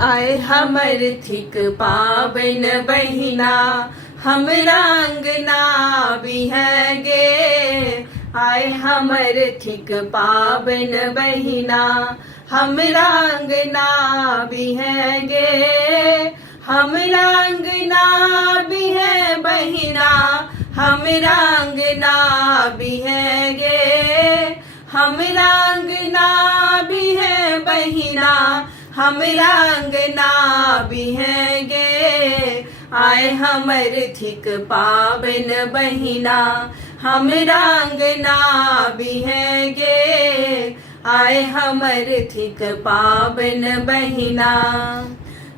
आए हमर थिक पाबन बहिना हमरा अंगना बिहगे। आए हमर थिक पाबन बहिना हमरा अंगना बिहगे। हमरा अंगना बिहे बहिना हमरा अंगना बिहगे। हमरा अंगना बिहे बहिना हमरा अंगना बिहगे। आए हमर थिक पाबन बहिना हमरा अंगना बिहगे। आए हमर थिक पाबन बहिना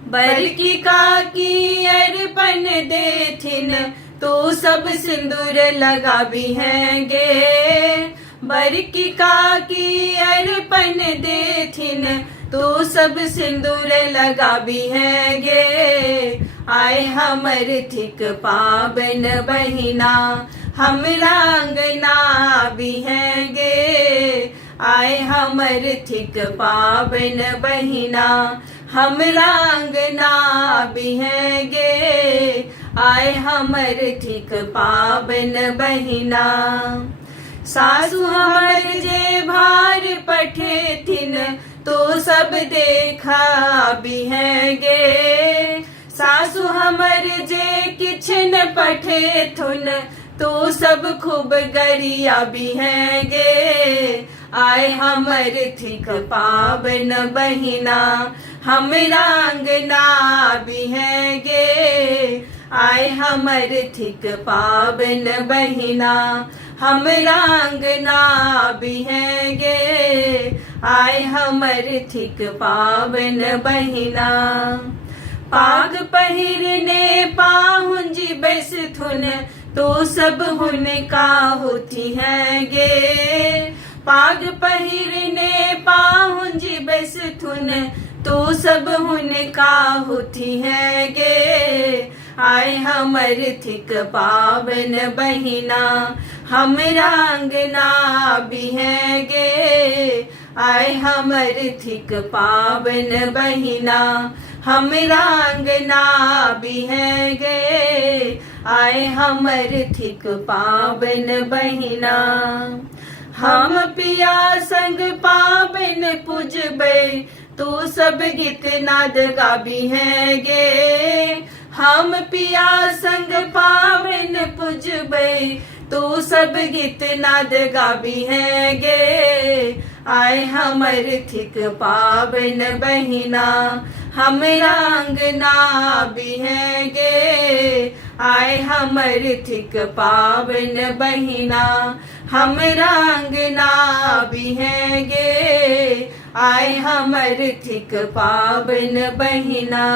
बड़की काकी अरपन देथिन तो सब सिंदूर लगा बिहगे। बड़की काकी अरपन देथिन तो सब सिंदूर लगा बिहगे। आए हमर थिक पाबन बहिना हमरा अंगना बिहगे। आए हमर थिक पाबन बहिना हमरा अंगना बिहगे। आए हमर थिक पाबन बहिना सासु हमर जे भार पठेथिन तो सब देखा बिहगे। सासु हमर जे किछ न पठेथुन तो सब खूब गरिया बिहगे। आए हमर थिक पाबन बहिना हमरा अंगना बिहगे। आए हमर थिक पाबन बहिना हमरा अंगना बिहगे। आए हमर थिक पाबन बहिना पाग पहिरने पाहुंजी बैसथुन तो सब हुनका होती हैगे। पाग पहिरने पाहुंजी बैसथुन तो सब हुनका होती हैगे। आए हमर थिक पाबन बहिना हमरा अंगना बिहगे। आए हमर थिक पाबन बहिना हमरा अंगना बिहगे। आए हमर थिक पाबन बहिना हम पिया संग पाबन पूजबै तो सब गीत नाद गाबी हैगे। हम पिया संग पाबन पूजबै तो सब गीत नाद गाबी हैगे। आए हमर थिक पाबन बहिना हमरा अंगना बिहगे। आए हमर थिक पाबन बहिना हमरा अंगना बिहगे। आए हमर थिक पाबन बहिना।